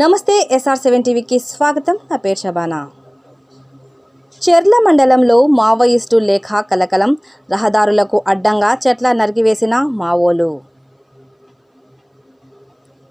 నమస్తే SR seven టీవీకి స్వాగతం. నా పేరు షబానా చెర్ల మండలంలో మావోయిస్టు లేఖ కలకలం. రహదారులకు అడ్డంగా చెట్ల నరికివేసిన మావోలు.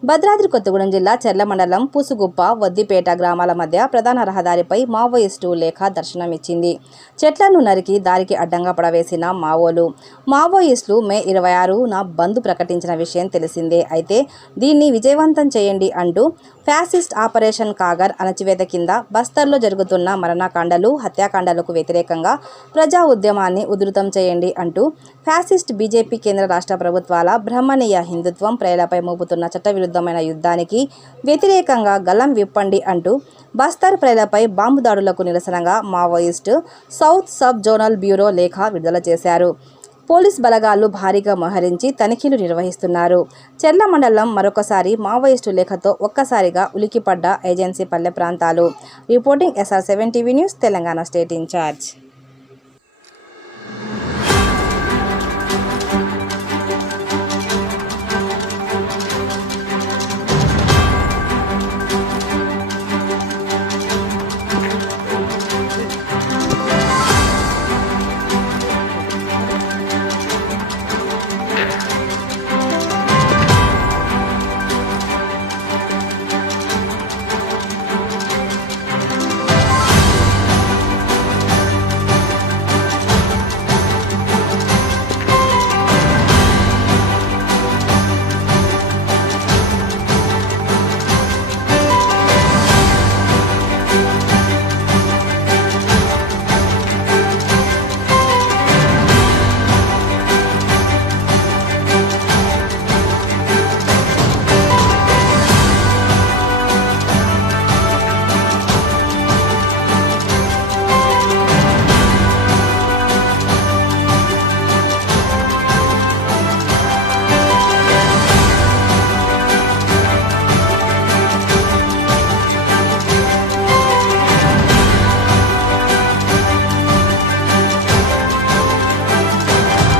భద్రాద్రి కొత్తగూడెం జిల్లా చెర్ల మండలం పూసుగుప్ప వద్దిపేట గ్రామాల మధ్య ప్రధాన రహదారిపై మావోయిస్టు లేఖ దర్శనమిచ్చింది. చెట్లను నరికి దారికి అడ్డంగా పడవేసిన మావోలు. మావోయిస్టులు మే ఇరవై ఆరున బంద్ ప్రకటించిన విషయం తెలిసిందే. అయితే దీన్ని విజయవంతం చేయండి అంటూ ఫ్యాసిస్ట్ ఆపరేషన్ కాగర్ అణచివేత కింద బస్తర్లో జరుగుతున్న మరణకాండలు హత్యాకాండాలకు వ్యతిరేకంగా ప్రజా ఉద్యమాన్ని ఉధృతం చేయండి అంటూ ఫ్యాసిస్ట్ బీజేపీ కేంద్ర రాష్ట్ర ప్రభుత్వాల బ్రహ్మణీయ హిందుత్వం ప్రజలపై మోపుతున్న విరుద్ధమైన యుద్ధానికి వ్యతిరేకంగా గలం విప్పండి అంటూ బస్తర్ ప్రజలపై బాంబు దాడులకు నిరసనగా Maoist south sub zonal bureau లేఖ విడుదల చేశారు. పోలీస్ బలగాలు భారీగా మోహరించి తనిఖీలు నిర్వహిస్తున్నారు. చెర్ల మండలం మరొకసారి మావోయిస్టు లేఖతో ఒక్కసారిగా ఉలికిపడ్డ ఏజెన్సీ పల్లె ప్రాంతాలు. Reporting S R seven TV news Telangana state incharge.